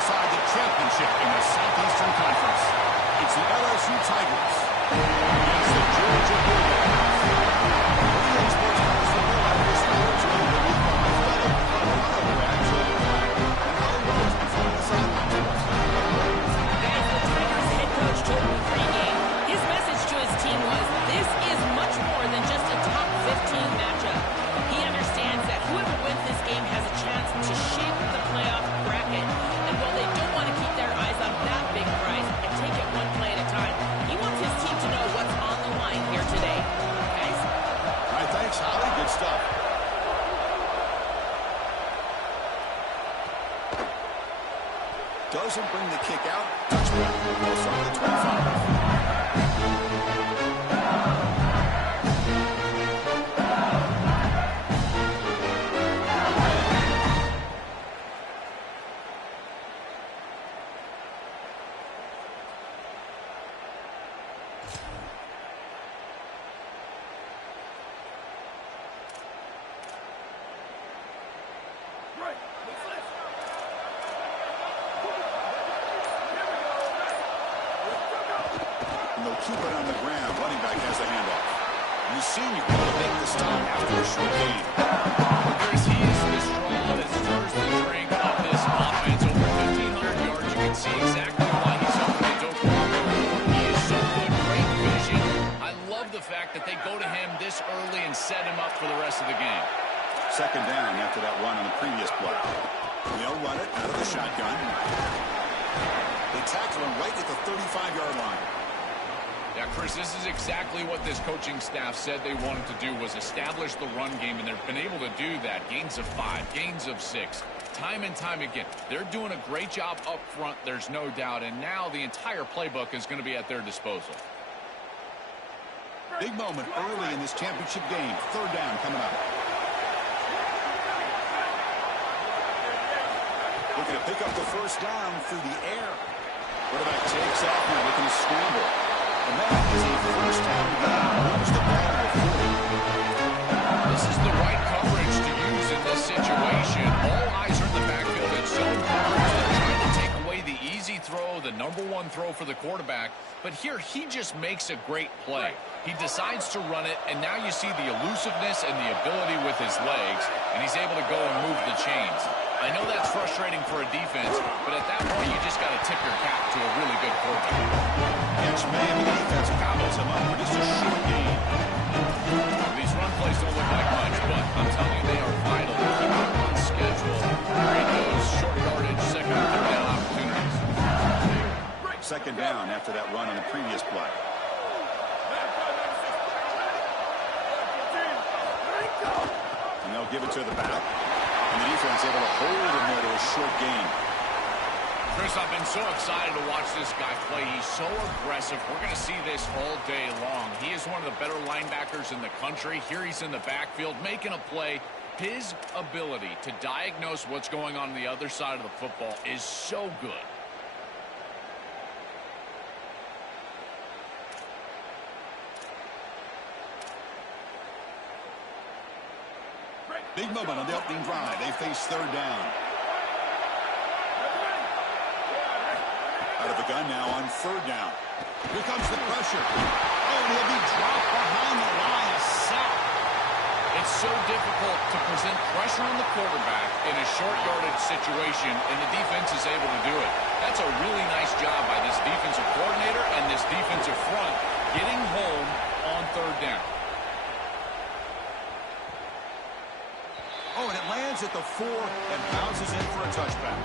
decide the championship in the Southeastern Conference. It's the LSU Tigers against the Georgia Bulldogs. Sports Cars from the Tigers Sports over the week by my fellow Colorado fans. And Holly Rose before the sidelines. Guys, the Tigers head coach told me pregame, his message to his team was, this is much more than just a top 15 matchup. He understands that whoever wins this game has a chance to shape the playoff bracket. And while they don't want to keep their eyes on that big prize and take it one play at a time, he wants his team to know what's on the line here today. Guys? All right, thanks, Holly. Good stuff. Doesn't bring the kick out. Touchback. Goes from the 25. They'll keep it on the ground. Running back has the handoff. And the senior will make the stop after a short gain. Chris, he is the straw that stirs the drink of this offense. Over 1,500 yards, you can see exactly why he's up in the Oklahoma. He is so good, great vision. I love the fact that they go to him this early and set him up for the rest of the game. Second down after that run on the previous play. They'll run it out of the shotgun. They tackle him right at the 35-yard line. Yeah, Chris, this is exactly what this coaching staff said they wanted to do, was establish the run game, and they've been able to do that. Gains of 5, gains of 6, time and time again. They're doing a great job up front, there's no doubt, and now the entire playbook is going to be at their disposal. Big moment early in this championship game. Third down coming up. Looking to pick up the first down through the air. Quarterback takes off now, looking to scramble. And that is a first down gain. Moves the ball to the 40. This is the right coverage to use in this situation. All eyes are in the backfield. It's so important. They're trying to take away the easy throw, the #1 throw for the quarterback. But here, he just makes a great play. He decides to run it, and now you see the elusiveness and the ability with his legs, and he's able to go and move the chains. I know that's frustrating for a defense, but at that point, you just got to tip your cap to a really good quarterback. Catch man, the defense gobbles him up for just a short gain. These run plays don't look like much, but I'm telling you, they are vital to keep them on schedule during those short yardage, second and third down opportunities. Second down after that run on the previous play. And they'll give it to the back. And the defense able to hold him there to a short gain. Chris, I've been so excited to watch this guy play. He's so aggressive. We're going to see this all day long. He is one of the better linebackers in the country. Here he's in the backfield making a play. His ability to diagnose what's going on the other side of the football is so good. Big moment on the opening drive. They face third down. Out of the gun now on third down. Here comes the pressure. Oh, and he'll be dropped behind the line. A sack. It's so difficult to present pressure on the quarterback in a short yardage situation, and the defense is able to do it. That's a really nice job by this defensive coordinator and this defensive front getting home on third down. Oh, and it lands at the 4 and bounces in for a touchback.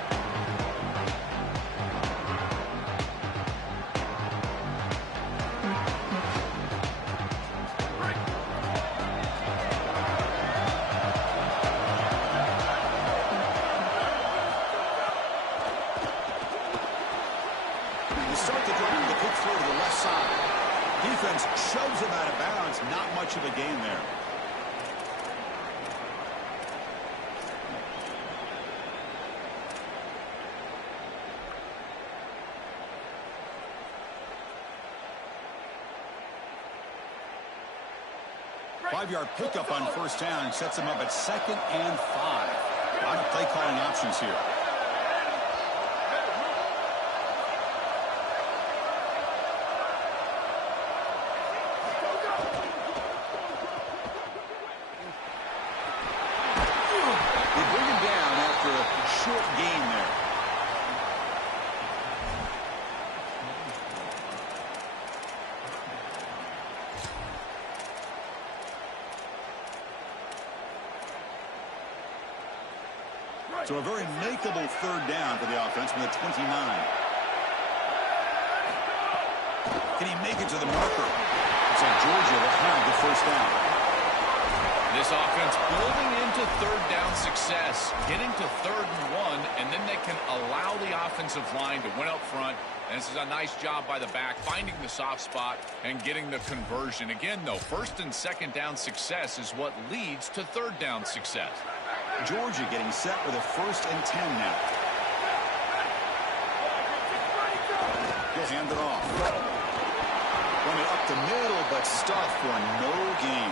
You start the drive with a quick throw to the left side. Defense shoves him out of bounds. Not much of a gain there. Five-yard pickup on first down sets him up at 2nd and 5. A lot of play calling options here. short gain there. So a very makeable third down for the offense from the 29. Can he make it to the marker? It's like Georgia will have the first down. This offense building into third down success, getting to 3rd and 1, and then they can allow the offensive line to win up front. And this is a nice job by the back, finding the soft spot and getting the conversion. Again, though, 1st and 2nd down success is what leads to 3rd down success. Georgia getting set with a 1st and 10 now. He'll hand it off. Run it up the middle, but stuffed for no gain.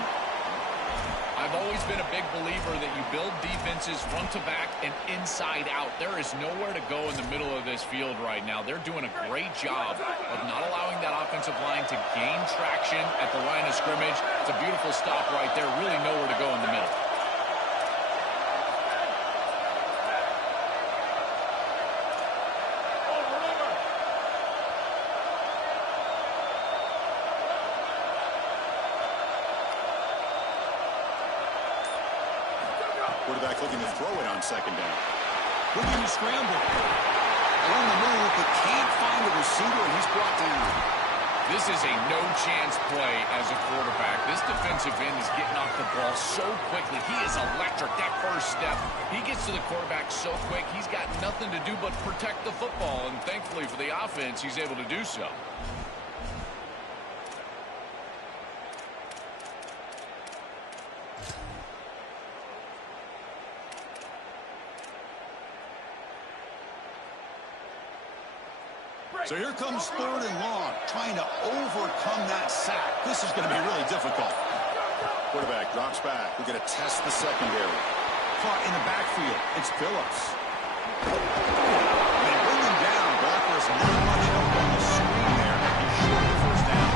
I've always been a big believer that you build defenses front to back and inside out. There is nowhere to go in the middle of this field right now. They're doing a great job of not allowing that offensive line to gain traction at the line of scrimmage. It's a beautiful stop right there. Really nowhere to go in the middle. Quarterback looking to throw it on 2nd down. Looking to scramble. On the move, but can't find a receiver, and he's brought down. This is a no-chance play as a quarterback. This defensive end is getting off the ball so quickly. He is electric. That first step, he gets to the quarterback so quick, he's got nothing to do but protect the football, and thankfully for the offense, he's able to do so. So here comes 3rd and long, trying to overcome that sack. This is going to be really difficult. Quarterback drops back. We're going to test the secondary. Caught in the backfield. It's Phillips. They bring him down. Blocker's not much help on the screen there. He's short of the 1st down.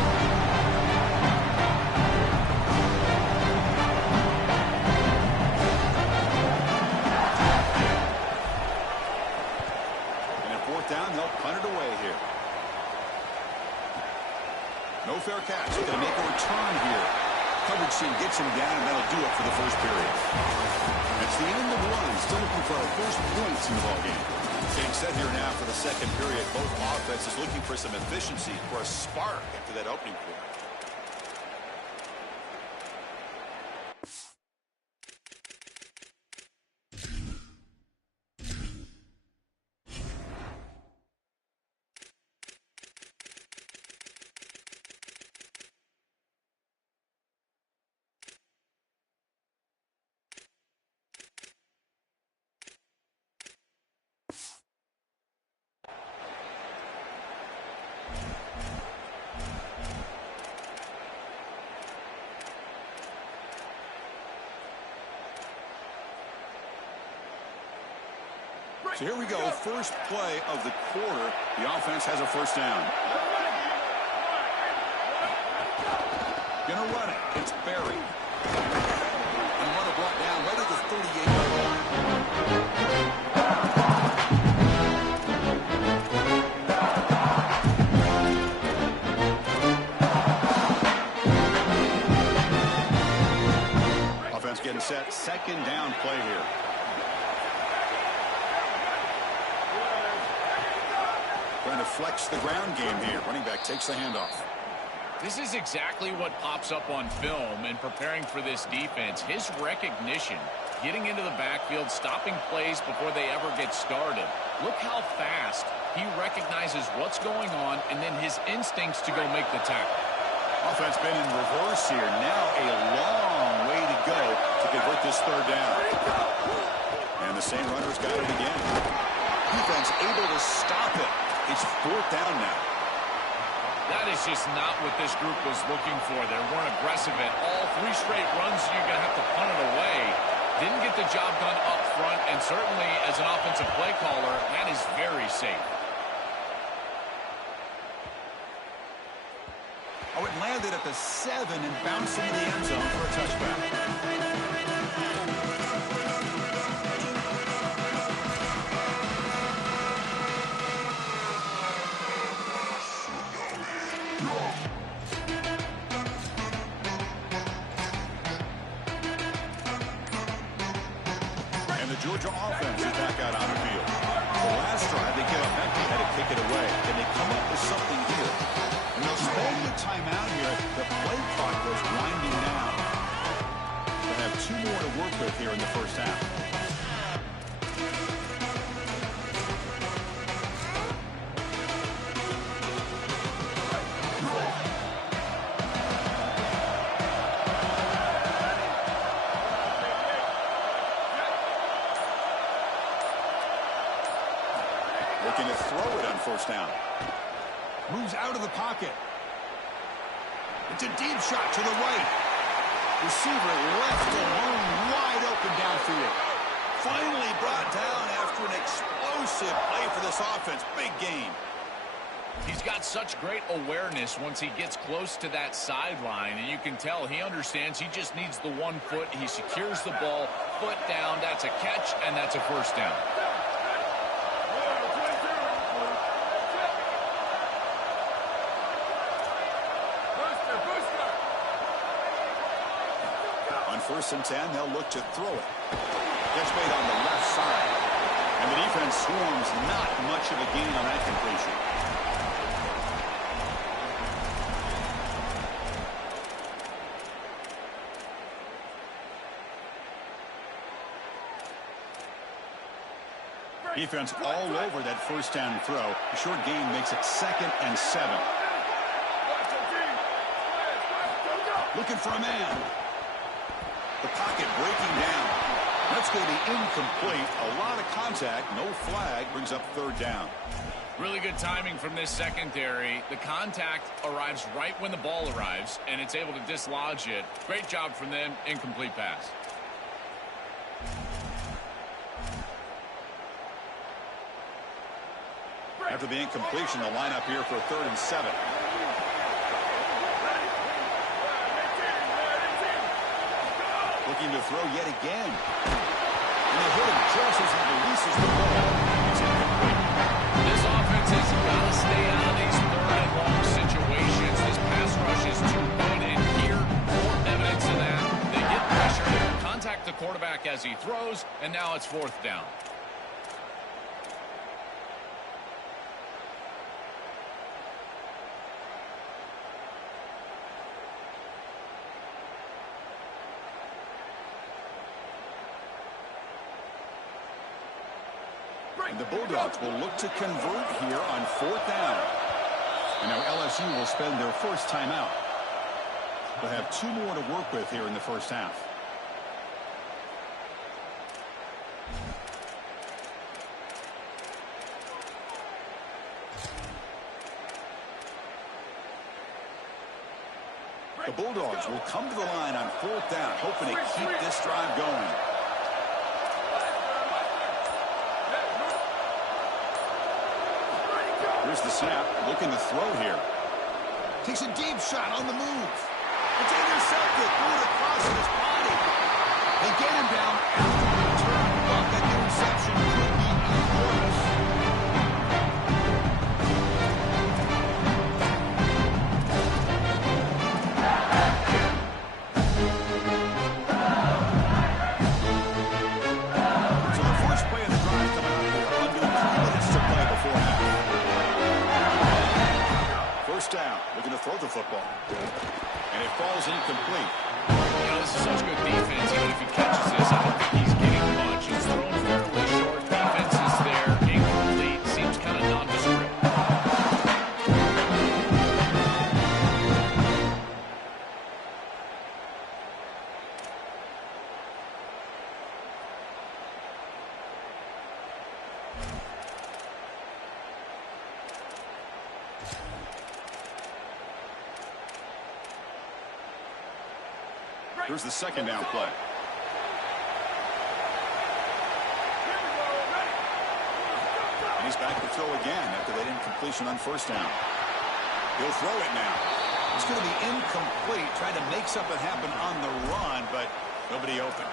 And at 4th down, they'll punt it away here. No fair catch. He's going to make a return here. Coverage team gets him down, and that'll do it for the 1st period. It's the end of 1. Still looking for our 1st points in the ballgame. Getting set here now for the 2nd period. Both offenses looking for some efficiency, for a spark after that opening quarter. So here we go, 1st play of the quarter. The offense has a 1st down. Gonna run it. It's Barry. And run a block down right at the 38-yard line. Offense getting set. 2nd down play here. Trying to flex the ground game here. Running back takes the handoff. This is exactly what pops up on film in preparing for this defense. His recognition, getting into the backfield, stopping plays before they ever get started. Look how fast he recognizes what's going on and then his instincts to go make the tackle. Offense been in reverse here. Now a long way to go to convert this 3rd down. And the same runner's got it again. Defense able to stop it. It's 4th down now. That is just not what this group was looking for. They weren't aggressive at all. 3 straight runs, you're going to have to punt it away. Didn't get the job done up front, and certainly as an offensive play caller, that is very safe. Oh, it landed at the 7 and bounced into the end zone for a touchback. And the Georgia offense is back out on the field. The last drive, they gave up empty, had to kick it away. Can they come up with something here? And they'll spend the timeout here. The play clock was winding down. They have 2 more to work with here in the first half. Looking to throw it on first down. Moves out of the pocket. It's a deep shot to the right. Receiver left alone, wide open downfield. Finally brought down after an explosive play for this offense. Big gain. He's got such great awareness once he gets close to that sideline, and you can tell he understands he just needs the 1 foot. He secures the ball, foot down. That's a catch, and that's a first down. First and 10, they'll look to throw it. Gets made on the left side. And the defense swarms, not much of a gain on that completion. Defense all over that first down throw. The short gain makes it 2nd and 7. Looking for a man. The pocket breaking down. That's going to be incomplete. A lot of contact. No flag. Brings up 3rd down. Really good timing from this secondary. The contact arrives right when the ball arrives, and it's able to dislodge it. Great job from them. Incomplete pass. After the incompletion, the lineup here for 3rd and 7. Looking to throw yet again. And they hit him just as he releases the ball. It's incomplete. This offense has got to stay out of these 3rd and long situations. This pass rush is too good, and here, more evidence of that. They get pressure, contact the quarterback as he throws, and now it's 4th down. And the Bulldogs will look to convert here on 4th down. And now LSU will spend their first timeout. They'll have 2 more to work with here in the first half. The Bulldogs will come to the line on 4th down, hoping to keep this drive going. Here's the snap, looking to throw here. Takes a deep shot on the move. It's intercepted, threw it across his body. They get him down after the return. Thought that interception could be enormous. So the first play of the drive coming up here. Under 3 minutes to play before half. First down, looking to throw the football. And it falls incomplete. You know, this is such good defense. Even if he catches this, I don't think he's getting much. He's thrown fairly short. Defense is there. Incomplete. Seems kind of nondescript. Here's the 2nd down play. And he's back to throw again after that incompletion on 1st down. He'll throw it now. It's going to be incomplete. Trying to make something happen on the run, but nobody open.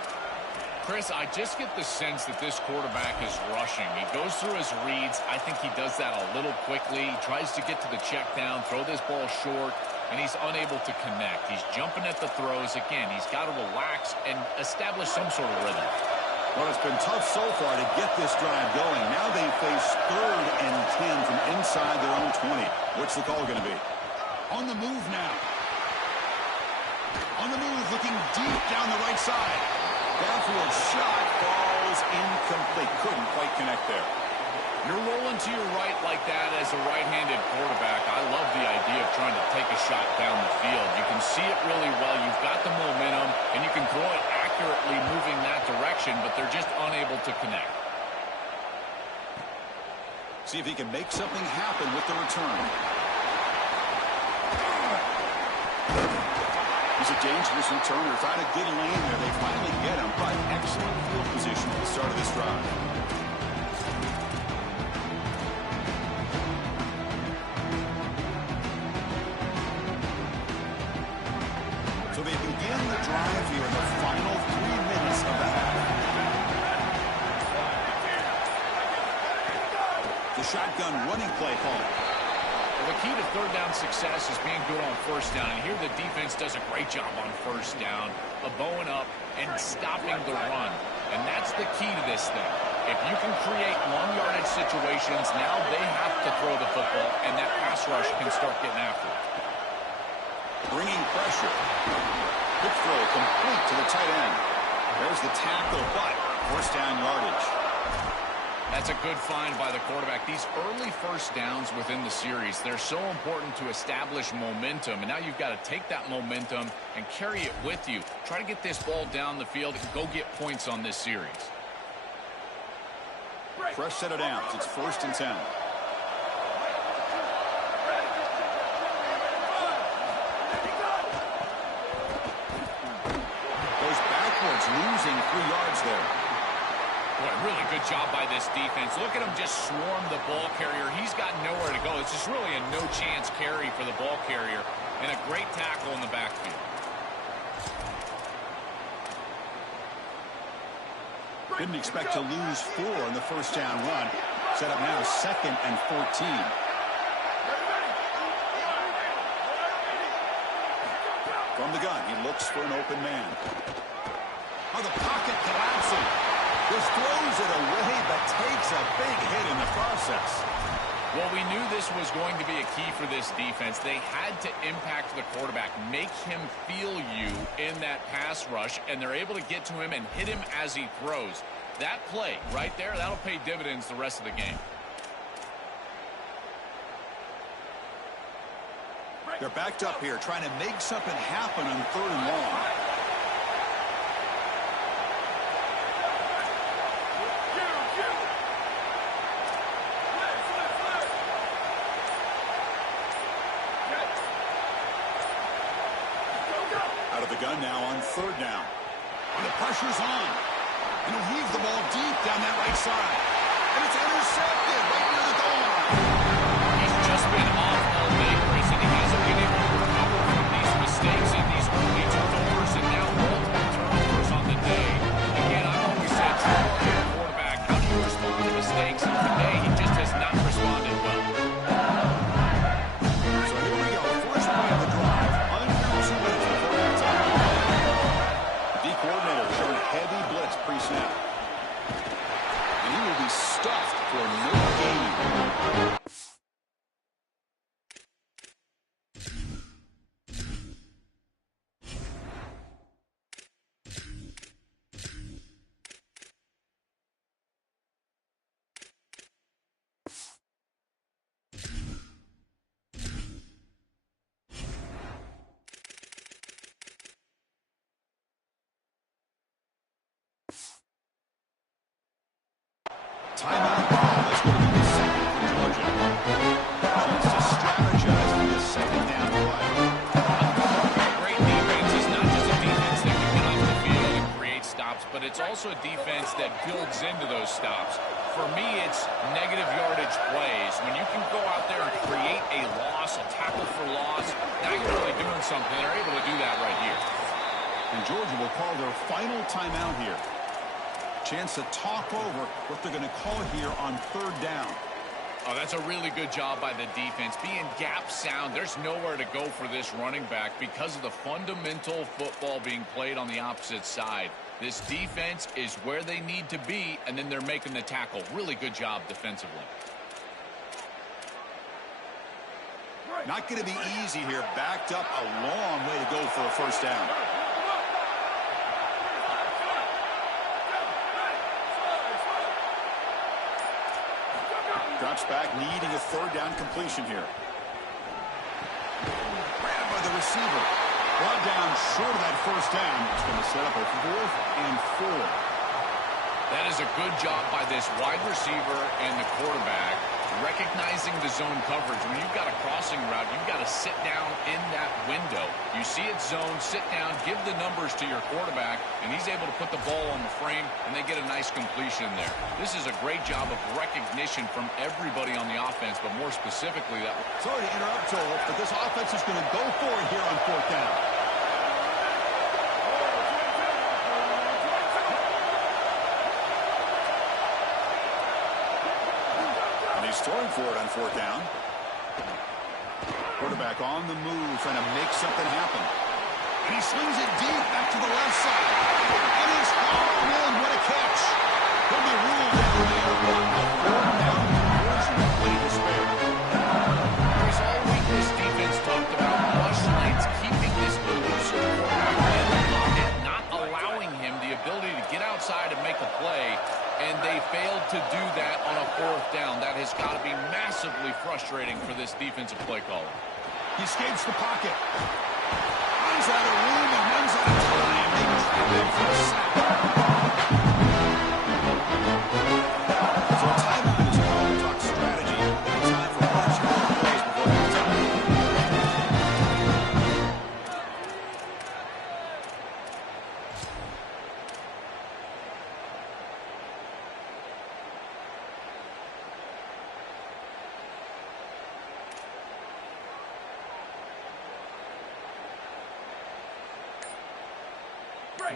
Chris, I just get the sense that this quarterback is rushing. He goes through his reads. I think he does that a little quickly. He tries to get to the check down, throw this ball short, and he's unable to connect. He's jumping at the throws. Again, he's got to relax and establish some sort of rhythm. Well, it's been tough so far to get this drive going. Now they face 3rd and 10 from inside their own 20. What's the call going to be? On the move now. On the move, looking deep down the right side. Downfield shot falls incomplete. Couldn't quite connect there. You're rolling to your right like that as a right-handed quarterback. I love the idea of trying to take a shot down the field. You can see it really well. You've got the momentum, and you can throw it accurately moving that direction, but they're just unable to connect. See if he can make something happen with the return. He's a dangerous returner. Trying to get a lane there. They finally get him, but excellent field position at the start of this drive. So they begin the drive here in the final 3 minutes of the half. The shotgun running play call. Well, the key to third down success is being good on first down. And here the defense does a great job on first down of bowing up and stopping the run. And that's the key to this thing. If you can create long yardage situations, now they have to throw the football, and that pass rush can start getting after it. Bringing pressure. Quick throw complete to the tight end. There's the tackle, but first down yardage. That's a good find by the quarterback. These early first downs within the series, they're so important to establish momentum. And now you've got to take that momentum and carry it with you. Try to get this ball down the field and go get points on this series. Fresh set of downs. It's 1st and 10. Goes backwards, losing 3 yards there. Boy, really good job by this defense. Look at him just swarm the ball carrier. He's got nowhere to go. It's just really a no-chance carry for the ball carrier, and a great tackle in the backfield. Didn't expect to lose 4 in the first down run. Set up now 2nd and 14. From the gun, he looks for an open man. Oh, the pocket collapsing. Just throws it away, but takes a big hit in the process. Well, we knew this was going to be a key for this defense. They had to impact the quarterback, make him feel you in that pass rush, and they're able to get to him and hit him as he throws. That play right there, that'll pay dividends the rest of the game. They're backed up here, trying to make something happen on 3rd and long. Out of the gun now on 3rd down. And the pressure's on. And he'll heave the ball deep down that right side. And it's intercepted right near the goal line. He's just been off all day, Chris, and he hasn't been able to recover from these mistakes and these early turnovers, and now multiple turnovers on the day. Again, I've always said, true quarterback, how do you respond to mistakes? And today, he just has not responded well. So here we go. First play of the drive. Under 2 minutes before that time. The coordinator showing heavy blitz pre-snap. And he will be stuffed for no gain. Timeout ball. That's going to be the second for Georgia. Chance to strategize on the 2nd down play. Great defense is not just a defense that can get off the field and create stops, but it's also a defense that builds into those stops. For me, it's negative yardage plays. When you can go out there and create a loss, a tackle for loss, now you're really doing something. They're able to do that right here. And Georgia will call their final timeout here. Chance to talk over what they're going to call here on 3rd down. Oh, that's a really good job by the defense. Being gap sound, there's nowhere to go for this running back because of the fundamental football being played on the opposite side. This defense is where they need to be, and then they're making the tackle. Really good job defensively. Not going to be easy here. Backed up a long way to go for a first down. Drops back, needing a third down completion here. Grabbed by the receiver. Brought down short of that first down. It's going to set up a 4th and 4. That is a good job by this wide receiver and the quarterback, recognizing the zone coverage. When you've got a crossing route, you've got to sit down in that window. You see it zone, sit down, give the numbers to your quarterback, and he's able to put the ball on the frame, and they get a nice completion there. This is a great job of recognition from everybody on the offense, but more specifically that. Sorry to interrupt, Joel, but this offense is going to go for it here on 4th down. Throwing for it on 4th down. Quarterback on the move, trying to make something happen. And he slings it deep back to the left side. And it's hauled in. What a catch. He'll be ruled out there. A 4th down conversion. Play to spare. Chris, all week this defense talked about rush lanes, keeping this elusive quarterback in the pocket, not allowing him the ability to get outside and make a play. And they failed to do that on a 4th down. That has got to be massively frustrating for this defensive play caller. He escapes the pocket. Runs out of room and runs out of time. They trap him for a sack. So a timeout is called to talk strategy. It's time for one or 2 more plays before halftime.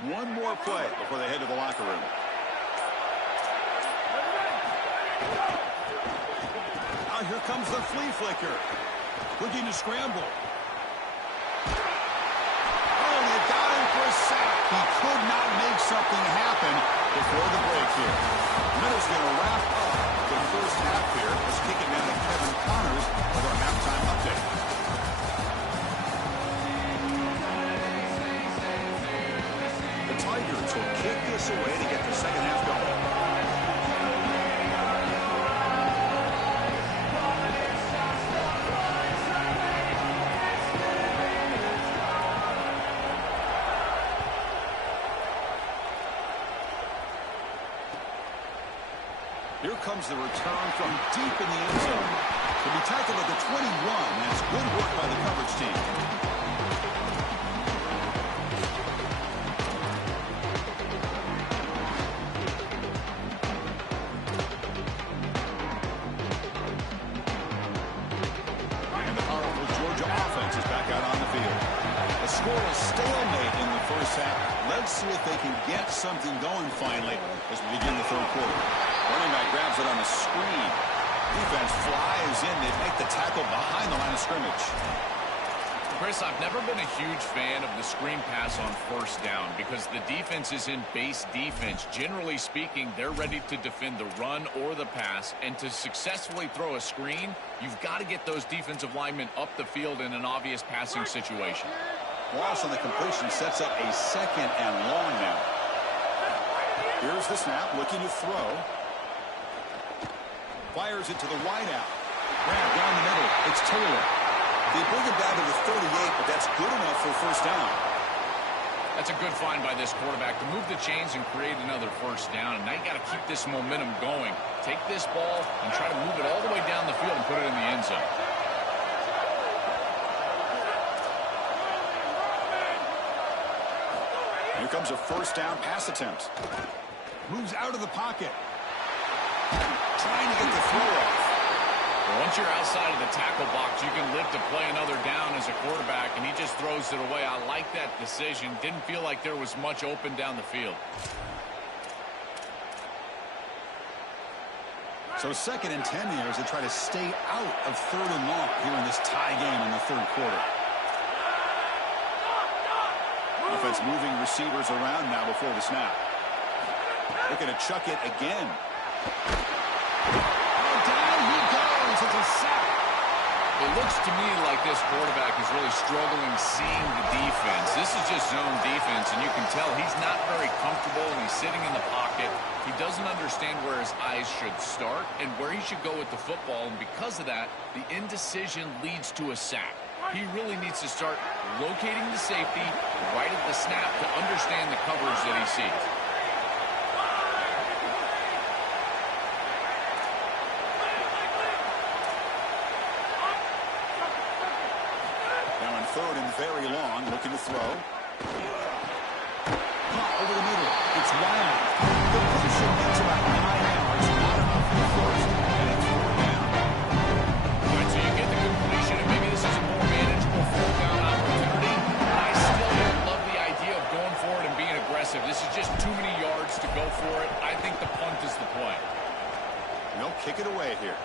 One more play before they head to the locker room. Now here comes the flea flicker. Looking to scramble. Oh, they got him for a sack. He could not make something happen before the break here. Minutes going to wrap up the first half here. Let's kick it down to Kevin Connors with our halftime update. Tigers will kick this away to get the second half going. Here comes the return from deep in the end zone. He'll be tackled at the 21. That's good work by the coverage team. Let's see if they can get something going finally as we begin the 3rd quarter. Running back grabs it on the screen. Defense flies in. They make the tackle behind the line of scrimmage. Chris, I've never been a huge fan of the screen pass on 1st down because the defense is in base defense. Generally speaking, they're ready to defend the run or the pass, and to successfully throw a screen, you've got to get those defensive linemen up the field in an obvious passing situation. Loss on the completion sets up a 2nd and long now. Here's the snap, looking to throw. Fires it to the wideout. Grab down the middle. It's Taylor. They bring it down to the 38, but that's good enough for 1st down. That's a good find by this quarterback to move the chains and create another 1st down. And now you got to keep this momentum going. Take this ball and try to move it all the way down the field and put it in the end zone. Here comes a 1st down pass attempt. Moves out of the pocket. Trying to get the throw off. Well, once you're outside of the tackle box, you can live to play another down as a quarterback, and he just throws it away. I like that decision. Didn't feel like there was much open down the field. So 2nd and 10 here as they try to stay out of 3rd and long here in this tie game in the 3rd quarter. Offense moving receivers around now before the snap. Looking to chuck it again. Oh, down he goes. It's a sack. It looks to me like this quarterback is really struggling seeing the defense. This is just zone defense, and you can tell he's not very comfortable, and he's sitting in the pocket. He doesn't understand where his eyes should start and where he should go with the football, and because of that, the indecision leads to a sack. He really needs to start locating the safety right at the snap to understand the coverage that he sees. Now in third and very long, looking to throw. Over the middle. It's Wiley. The pressure gets about 9 yards. Not enough for the first. And it's 4 down. All right, so you get the completion, and maybe this is a more manageable fourth down opportunity. But I still don't love the idea of going for it and being aggressive. This is just too many yards to go for it. I think the punt is the play. And they'll kick it away here.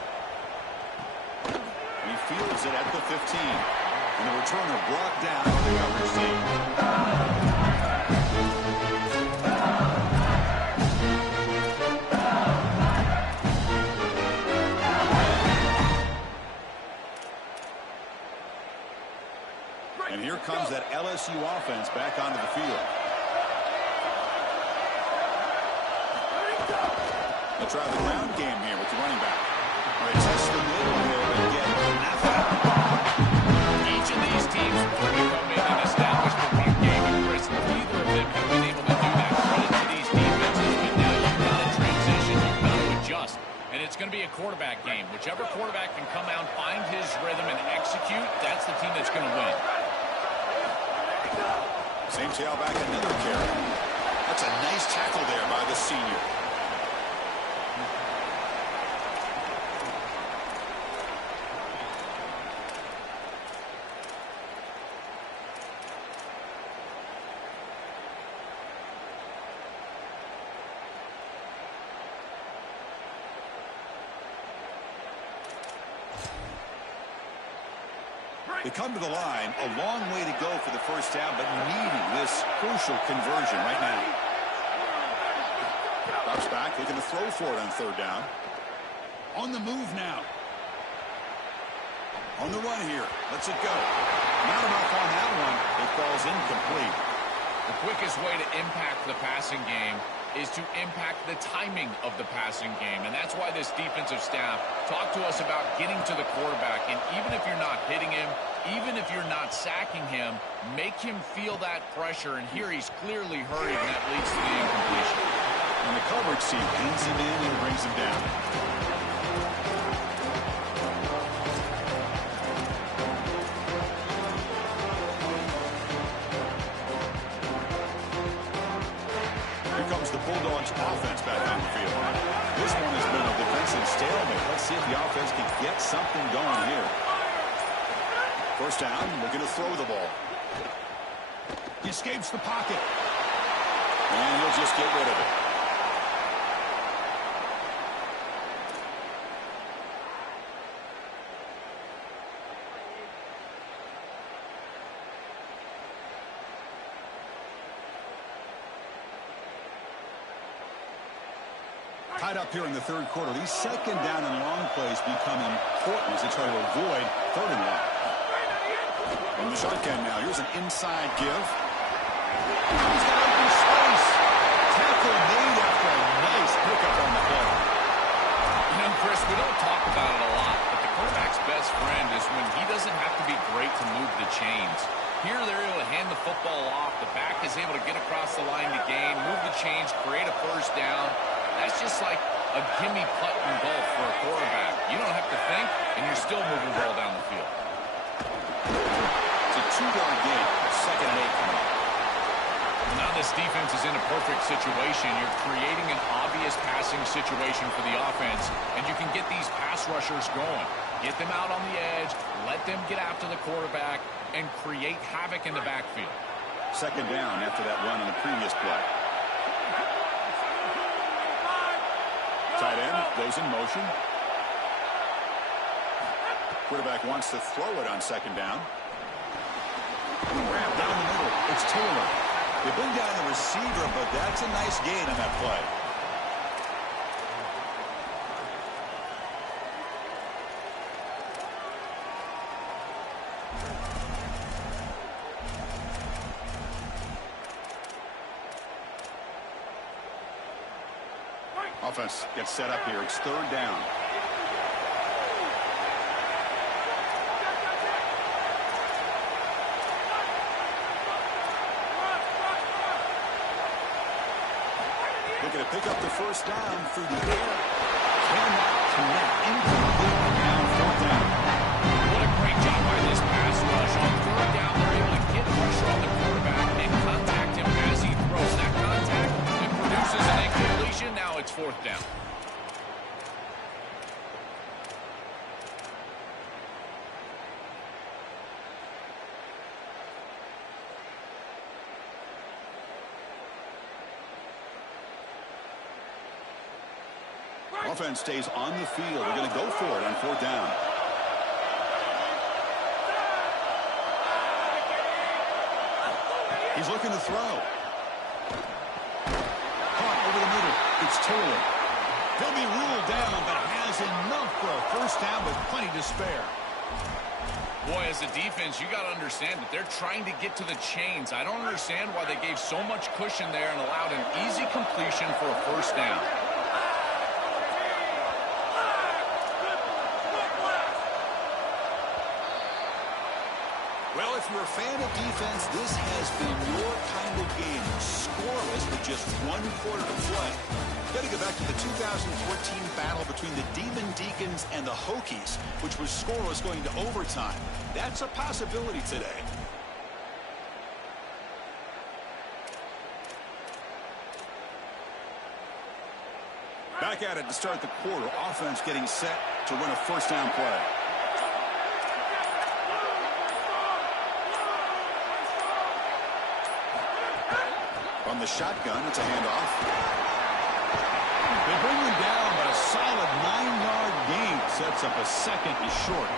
He fields it at the 15. And the returner brought down on the coverage team. And here comes that LSU offense back onto the field. They'll try the ground game here with the running back. All right, test the middle here and get nothing. Each of these teams wanted to come in and establish the run game, and Chris, neither of them have been able to do that. Credit to these defenses, but now you've got to transition, you've got to adjust. And it's going to be a quarterback game. Whichever quarterback can come out, find his rhythm, and execute, that's the team that's going to win. Same tailback, another carry. That's a nice tackle there by the senior. They come to the line, a long way to go for the first down, but needing this crucial conversion right now. Drops back, looking to throw for it on third down. On the move now. On the run here. Lets it go. Not enough on that one. It falls incomplete. The quickest way to impact the passing game is to impact the timing of the passing game. And that's why this defensive staff talked to us about getting to the quarterback. And even if you're not hitting him, even if you're not sacking him, make him feel that pressure. And here he's clearly hurried, and that leads to the incompletion. And the coverage team pins him in and brings him down. Here comes the Bulldogs offense back on the field. This one has been a defensive stalemate. Let's see if the offense can get something going here. First down, looking to throw the ball. He escapes the pocket. And he'll just get rid of it. Tied up here in the third quarter. These second down and long plays become important as they try to avoid third and long. On the shotgun now. Here's an inside give. He's got open space. Tackle made after a nice pickup on the play. You know, Chris, we don't talk about it a lot, but the quarterback's best friend is when he doesn't have to be great to move the chains. Here they're able to hand the football off. The back is able to get across the line to gain, move the chains, create a first down. That's just like a gimme putt and goal for a quarterback. You don't have to think, and you're still moving the ball down the field. It's a 2-yard gain. Second and 8 coming up. Now this defense is in a perfect situation. You're creating an obvious passing situation for the offense, and you can get these pass rushers going. Get them out on the edge, let them get after the quarterback, and create havoc in the backfield. Second down after that run on the previous play. Tight end goes in motion. Quarterback wants to throw it on second down. Down the middle. It's Taylor. They bring down the receiver, but that's a nice gain on that play. Offense gets set up here. It's third down. Looking to pick up the first down through the air. Cannot connect. Incomplete. Now fourth down. What a great job by this pass rush. On third down, they're able to get pressure on the quarterback and contact him as he throws. That contact, it produces an incompletion. Now it's fourth down. Offense stays on the field. They're going to go for it on fourth down. He's looking to throw. Caught over the middle. It's Taylor. He'll be ruled down, but has enough for a first down with plenty to spare. Boy, as a defense, you got to understand that they're trying to get to the chains. I don't understand why they gave so much cushion there and allowed an easy completion for a first down. Well, if you're a fan of defense, this has been your kind of game. Scoreless with just one quarter to play. Got to go back to the 2014 battle between the Demon Deacons and the Hokies, which was scoreless going to overtime. That's a possibility today. Back at it to start the quarter. Offense getting set to run a first down play. From the shotgun, it's a handoff. They bring him down, but a solid 9-yard gain sets up a second and short.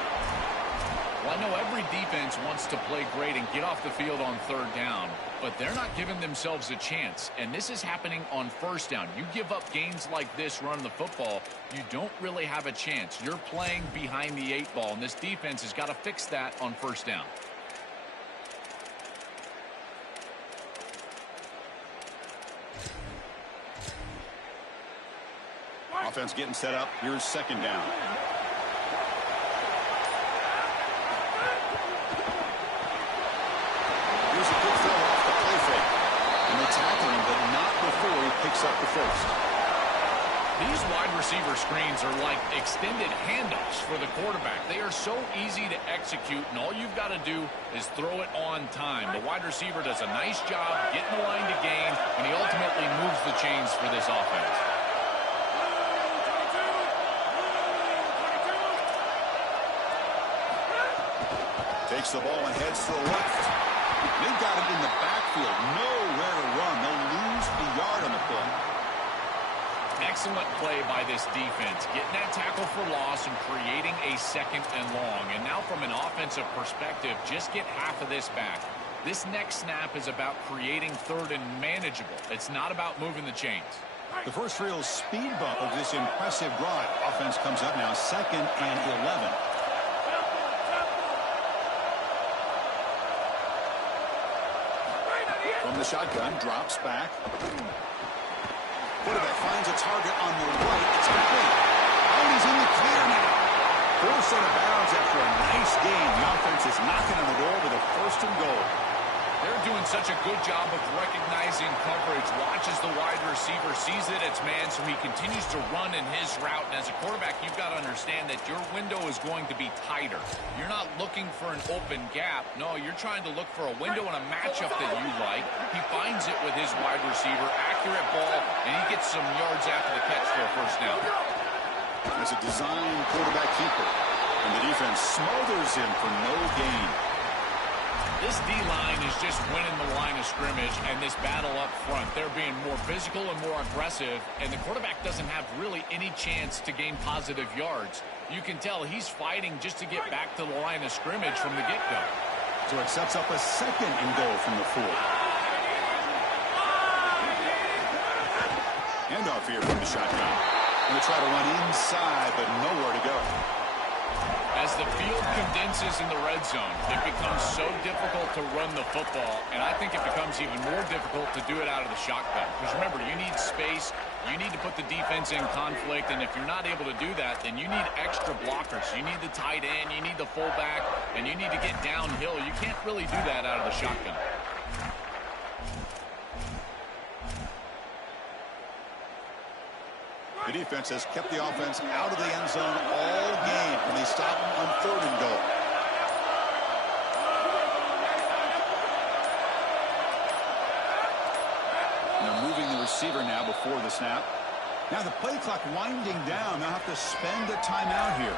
Well, I know every defense wants to play great and get off the field on third down, but they're not giving themselves a chance, and this is happening on first down. You give up gains like this running the football, you don't really have a chance. You're playing behind the 8 ball, and this defense has got to fix that on first down. Offense getting set up. Here's second down. Here's a good throw off the play fake. And they're tackling him, but not before he picks up the first. These wide receiver screens are like extended handoffs for the quarterback. They are so easy to execute, and all you've got to do is throw it on time. The wide receiver does a nice job getting the line to gain, and he ultimately moves the chains for this offense. Takes the ball and heads to the left. They've got it in the backfield. Nowhere to run. They'll lose a yard on the play. Excellent play by this defense. Getting that tackle for loss and creating a second and long. And now from an offensive perspective, just get half of this back. This next snap is about creating third and manageable. It's not about moving the chains. The first real speed bump of this impressive drive. Offense comes up now second and 11. From the shotgun, drops back. Quarterback finds a target on the right. It's complete. And he's in the clear now. Forced out of bounds after a nice game. The offense is knocking on the door with a first and goal. They're doing such a good job of recognizing coverage. Watches the wide receiver, sees that it's man, so he continues to run in his route. And as a quarterback, you've got to understand that your window is going to be tighter. You're not looking for an open gap. No, you're trying to look for a window and a matchup that you like. He finds it with his wide receiver. Accurate ball, and he gets some yards after the catch for a first down. As a design quarterback keeper, and the defense smothers him for no gain. This D-line is just winning the line of scrimmage, and this battle up front, they're being more physical and more aggressive, and the quarterback doesn't have really any chance to gain positive yards. You can tell he's fighting just to get back to the line of scrimmage from the get-go. So it sets up a second and goal from the 4. handoff here from the shotgun. Going to try to run inside, but nowhere to go. As the field condenses in the red zone, it becomes so difficult to run the football, and I think it becomes even more difficult to do it out of the shotgun. Because remember, you need space, you need to put the defense in conflict, and if you're not able to do that, then you need extra blockers. You need the tight end, you need the fullback, and you need to get downhill. You can't really do that out of the shotgun. The defense has kept the offense out of the end zone all game, and they stop them on 3rd and goal. And they're moving the receiver now before the snap. Now the play clock winding down. They'll have to spend a timeout here.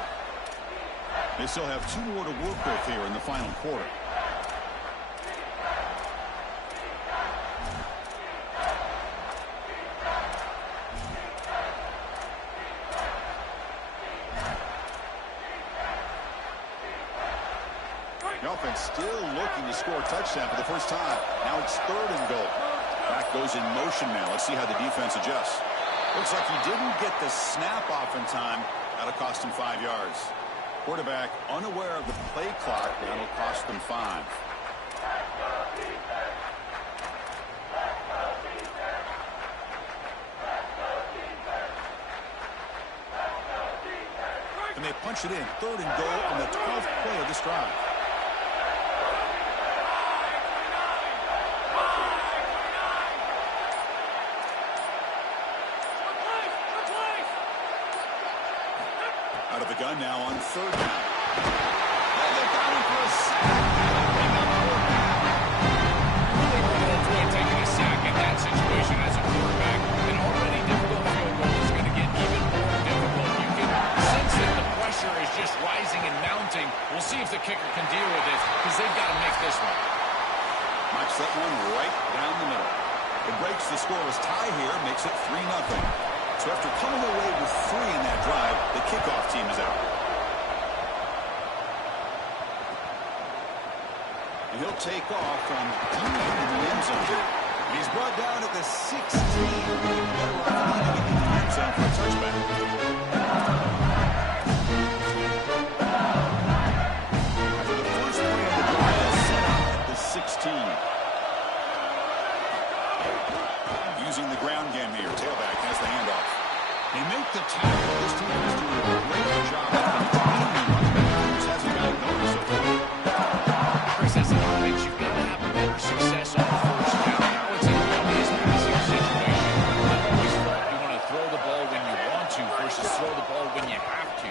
They still have 2 more to work with here in the final quarter. The offense still looking to score a touchdown for the first time. Now it's 3rd and goal. Back goes in motion now. Let's see how the defense adjusts. Looks like he didn't get the snap off in time. That'll cost him 5 yards. Quarterback unaware of the play clock. That'll cost them 5. And they punch it in. 3rd and goal on the 12th play of this drive. Out of the gun now on 3rd down. And they've got him for a sack. Really avoid taking a sack in that situation as a quarterback. An already difficult field goal is going to get even more difficult. You can sense that the pressure is just rising and mounting. We'll see if the kicker can deal with it, because they've got to make this one. Knocks that one right down the middle. It breaks the scoreless tie here, makes it 3-0. So after coming away with 3 in that drive, the kickoff team is out. And he'll take off from deep in the end zone. He's brought down at the 16. Better off leading into the end zone for a touchback. After the first play of the drive, set up at the 16. Using the ground game here. Tailback has the handoff. They make the tackle. This team is doing a great job of containing the running back. Just hasn't gotten going so far. Chris, as an offense, you've got to have better success on 1st down. Now it's an obvious passing situation. I've always felt you want to throw the ball when you want to versus throw the ball when you have to.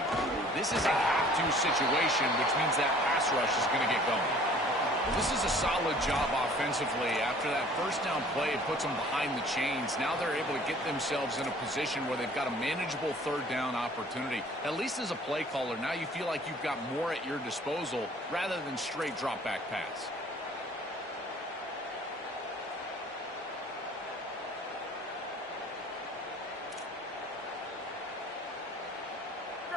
This is a have-to situation, which means that pass rush is going to get going. This is a solid job offensively. After that 1st down play, it puts them behind the chains. Now they're able to get themselves in a position where they've got a manageable 3rd down opportunity. At least as a play caller, now you feel like you've got more at your disposal rather than straight drop-back pass.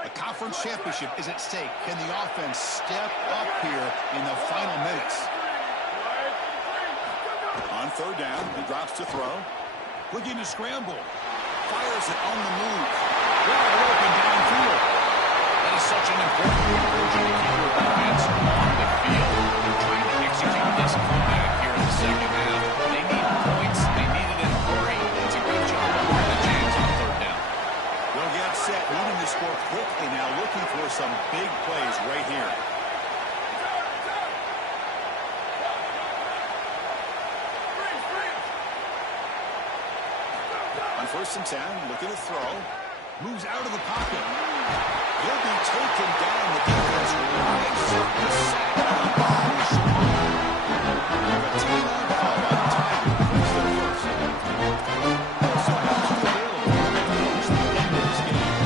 The conference championship is at stake. Can the offense step up here in the final minutes? On 3rd down, he drops to throw. Looking to scramble. Fires it on the move. Wide open downfield. That is such an important urgent to keep your offense on the field. They're trying to execute this comeback here in the 2nd half. They need points. They need it in a hurry. It's a good job of holding the chains on 3rd down. They'll get set, needing to score quickly now, looking for some big plays right here. On 1st and 10, looking to throw. Moves out of the pocket. He'll be taken down. The defense rides up the sack. A timeout call by the Tigers. It's their first. Also have 2 available to finish the end of this game.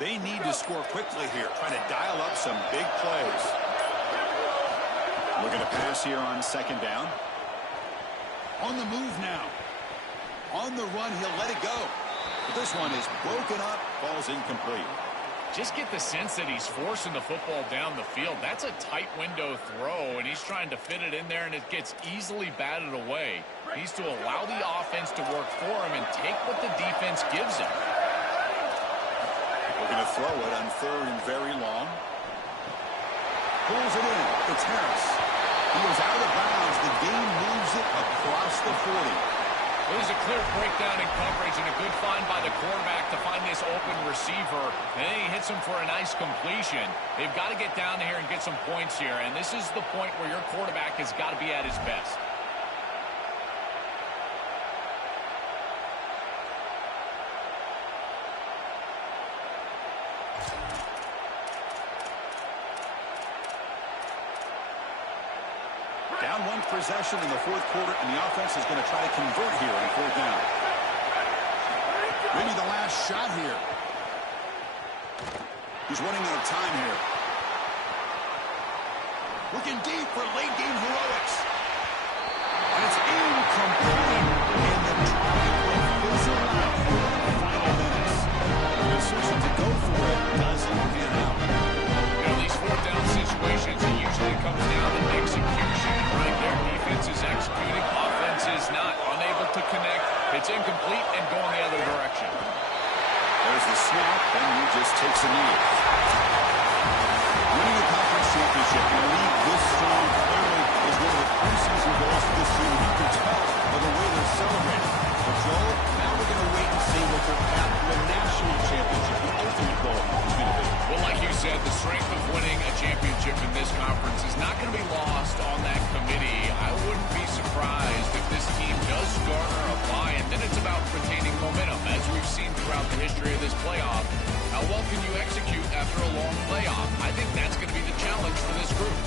They need to score quickly here, trying to dial up some big plays. Looking to pass here on 2nd down. On the move now. On the run, he'll let it go. But this one is broken up, falls incomplete. Just get the sense that he's forcing the football down the field. That's a tight window throw, and he's trying to fit it in there, and it gets easily batted away. He needs to allow the offense to work for him and take what the defense gives him. We're going to throw it on third and very long. Pulls it in. It's Harris. He was out of bounds. The game moves it across the 40. It was a clear breakdown in coverage and a good find by the quarterback to find this open receiver. And then he hits him for a nice completion. They've got to get down here and get some points here. And this is the point where your quarterback has got to be at his best. Down one possession in the fourth quarter, and the offense is going to try to convert here on fourth down. Maybe the last shot here. He's running out of time here. Looking deep for late game heroics. And it's incomplete. And the drive will fizzle out here in the final minutes. The decision to go for it doesn't pan out. You know, these fourth down situations, it usually comes down to execution. Right there, defense is executing, offense is not. Unable to connect. It's incomplete and going the other direction. There's the snap, and he just takes a knee. Winning a conference championship in a league this strong clearly is one of the preseason goals for this team. You can tell by the way they're celebrating. But Joel, now we're going to wait and see what their path to a national championship, the ultimate goal, is going to be. Well, like you said, the strength of winning a championship in this conference is not going to be lost on that committee. I wouldn't be surprised if this team does garner a bye, and then it's about retaining momentum, as we've seen throughout the history of this playoff. How well can you execute after a long playoff? I think that's going to be the challenge for this group.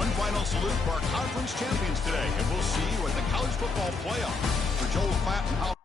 One final salute for our conference champions today, and we'll see you at the college football playoff. For Joel Klatt and